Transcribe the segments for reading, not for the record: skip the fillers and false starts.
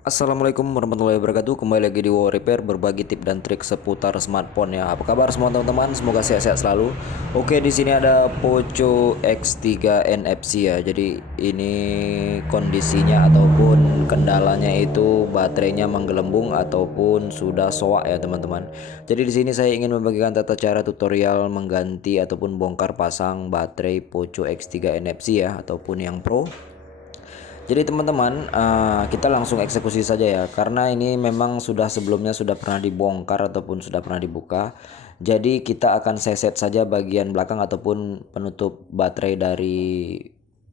Assalamualaikum warahmatullahi wabarakatuh. Kembali lagi di Wow Repair, berbagi tip dan trik seputar smartphone ya. Apa kabar semua teman-teman? Semoga sehat-sehat selalu. Oke, di sini ada Poco X3 NFC ya. Jadi ini kondisinya ataupun kendalanya itu baterainya menggelembung ataupun sudah soak ya teman-teman. Jadi di sini saya ingin membagikan tata cara tutorial mengganti ataupun bongkar pasang baterai Poco X3 NFC ya ataupun yang Pro. Jadi teman-teman, kita langsung eksekusi saja ya, karena ini memang sebelumnya sudah pernah dibongkar ataupun sudah pernah dibuka. Jadi kita akan seset saja bagian belakang ataupun penutup baterai dari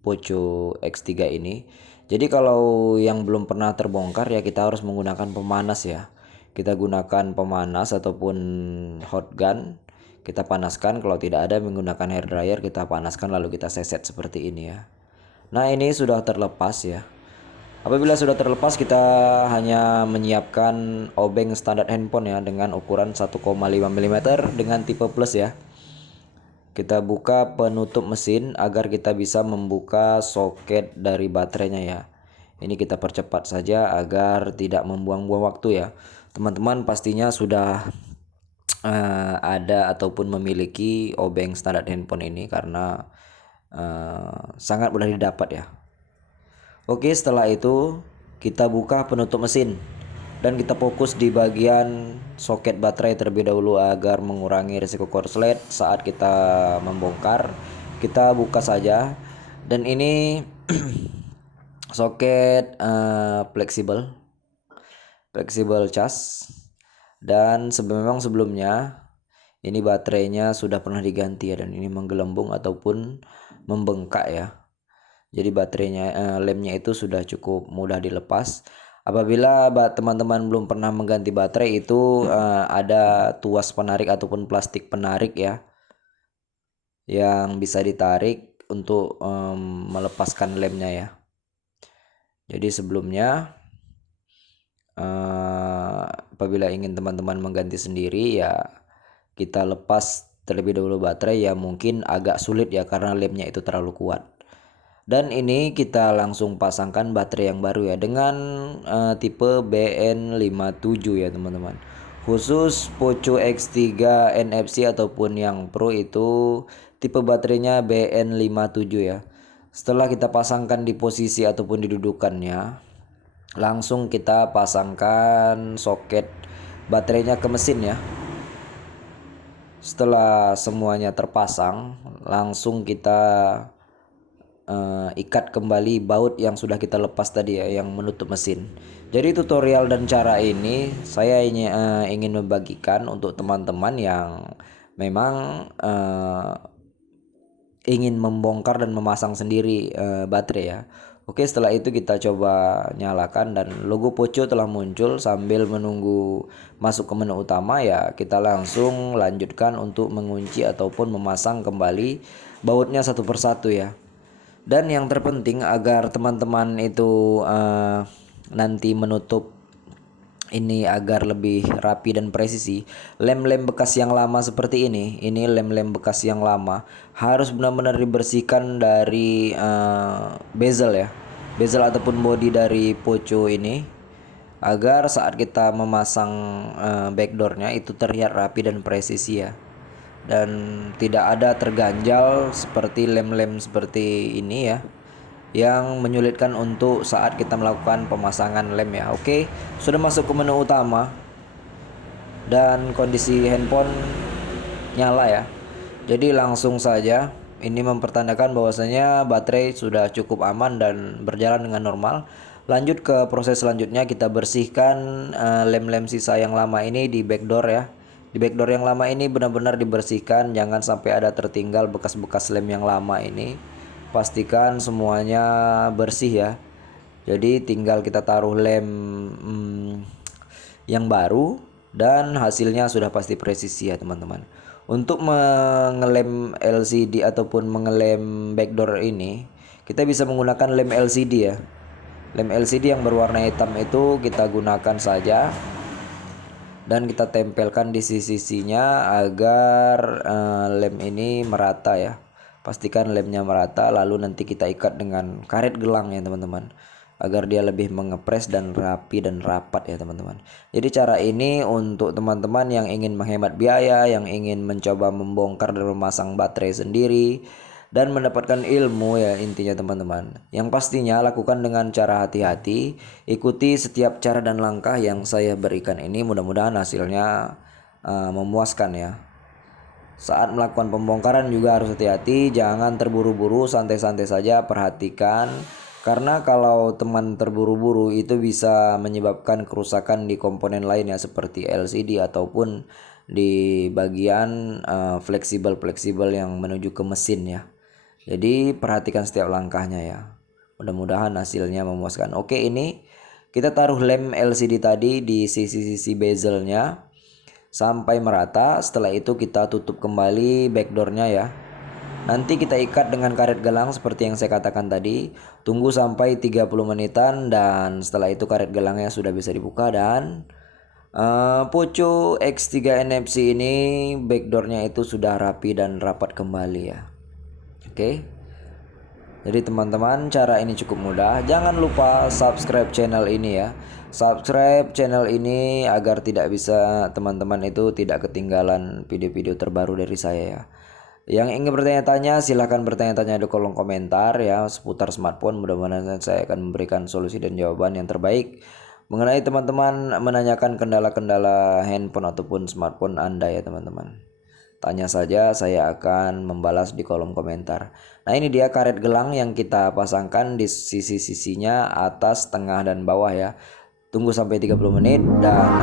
Poco X3 ini. Jadi kalau yang belum pernah terbongkar ya kita harus menggunakan pemanas ya. Kita gunakan pemanas ataupun hot gun. Kita panaskan, kalau tidak ada menggunakan hair dryer kita panaskan lalu kita seset seperti ini ya. Nah ini sudah terlepas ya. Apabila sudah terlepas kita hanya menyiapkan obeng standar handphone ya dengan ukuran 1,5 mm dengan tipe plus ya. Kita buka penutup mesin agar kita bisa membuka soket dari baterainya ya. Ini kita percepat saja agar tidak membuang-buang waktu ya. Teman-teman pastinya sudah ada ataupun memiliki obeng standar handphone ini karena sangat mudah didapat ya. Oke, setelah itu kita buka penutup mesin dan kita fokus di bagian soket baterai terlebih dahulu agar mengurangi risiko korslet saat kita membongkar. Kita buka saja dan ini soket fleksibel cas, dan memang sebelumnya ini baterainya sudah pernah diganti ya, dan ini menggelembung ataupun membengkak ya. Jadi baterainya lemnya itu sudah cukup mudah dilepas. Apabila teman-teman belum pernah mengganti baterai itu ada tuas penarik ataupun plastik penarik ya yang bisa ditarik untuk melepaskan lemnya ya. Jadi sebelumnya apabila ingin teman-teman mengganti sendiri ya kita lepas terlebih dahulu baterai ya, mungkin agak sulit ya karena lemnya itu terlalu kuat. Dan ini kita langsung pasangkan baterai yang baru ya dengan tipe BN57 ya teman-teman. Khusus Poco X3 NFC ataupun yang Pro itu tipe baterainya BN57 ya. Setelah kita pasangkan di posisi ataupun didudukannya, langsung kita pasangkan soket baterainya ke mesin ya. Setelah semuanya terpasang, langsung kita ikat kembali baut yang sudah kita lepas tadi ya, yang menutup mesin. Jadi tutorial dan cara ini saya ingin membagikan untuk teman-teman yang memang ingin membongkar dan memasang sendiri baterai ya. Oke, setelah itu kita coba nyalakan dan logo Poco telah muncul. Sambil menunggu masuk ke menu utama ya, kita langsung lanjutkan untuk mengunci ataupun memasang kembali bautnya satu persatu ya. Dan yang terpenting agar teman-teman itu nanti menutup ini agar lebih rapi dan presisi, lem-lem bekas yang lama seperti ini lem-lem bekas yang lama harus benar-benar dibersihkan dari bezel ya, bezel ataupun bodi dari Poco ini, agar saat kita memasang backdoornya itu terlihat rapi dan presisi ya, dan tidak ada terganjal seperti lem-lem seperti ini ya yang menyulitkan untuk saat kita melakukan pemasangan lem ya. Oke, sudah masuk ke menu utama dan kondisi handphone nyala ya. Jadi langsung saja ini mempertandakan bahwasanya baterai sudah cukup aman dan berjalan dengan normal. Lanjut ke proses selanjutnya, kita bersihkan lem-lem sisa yang lama ini di backdoor ya. Di backdoor yang lama ini benar-benar dibersihkan, jangan sampai ada tertinggal bekas-bekas lem yang lama ini. Pastikan semuanya bersih ya. Jadi tinggal kita taruh lem yang baru dan hasilnya sudah pasti presisi ya teman-teman. Untuk mengelem LCD ataupun mengelem backdoor ini, kita bisa menggunakan lem LCD ya. Lem LCD yang berwarna hitam itu kita gunakan saja. dan kita tempelkan di sisi-sisinya agar lem ini merata ya. Pastikan lemnya merata, lalu nanti kita ikat dengan karet gelang ya teman-teman, agar dia lebih mengepres dan rapi dan rapat ya teman-teman. Jadi cara ini untuk teman-teman yang ingin menghemat biaya, yang ingin mencoba membongkar dan memasang baterai sendiri dan mendapatkan ilmu ya intinya teman-teman. Yang pastinya lakukan dengan cara hati-hati, ikuti setiap cara dan langkah yang saya berikan ini, mudah-mudahan hasilnya memuaskan ya. Saat melakukan pembongkaran juga harus hati-hati, jangan terburu-buru, santai-santai saja, perhatikan. Karena kalau teman terburu-buru itu bisa menyebabkan kerusakan di komponen lainnya seperti LCD ataupun di bagian fleksibel-fleksibel yang menuju ke mesin ya. Jadi perhatikan setiap langkahnya ya. Mudah-mudahan hasilnya memuaskan. Oke, ini kita taruh lem LCD tadi di sisi-sisi bezelnya sampai merata. Setelah itu kita tutup kembali backdoornya ya. Nanti kita ikat dengan karet gelang seperti yang saya katakan tadi. Tunggu sampai 30 menitan dan setelah itu karet gelangnya sudah bisa dibuka dan Poco X3 NFC ini backdoornya itu sudah rapi dan rapat kembali ya. Oke. Jadi teman-teman, cara ini cukup mudah. Jangan lupa subscribe channel ini ya. Subscribe channel ini agar tidak bisa teman-teman itu tidak ketinggalan video-video terbaru dari saya ya. Yang ingin bertanya-tanya silahkan bertanya-tanya di kolom komentar ya seputar smartphone. Mudah-mudahan saya akan memberikan solusi dan jawaban yang terbaik mengenai teman-teman menanyakan kendala-kendala handphone ataupun smartphone Anda ya teman-teman. Tanya saja, saya akan membalas di kolom komentar. Nah, ini dia karet gelang yang kita pasangkan di sisi-sisinya, atas, tengah, dan bawah ya. Tunggu sampai 30 menit dan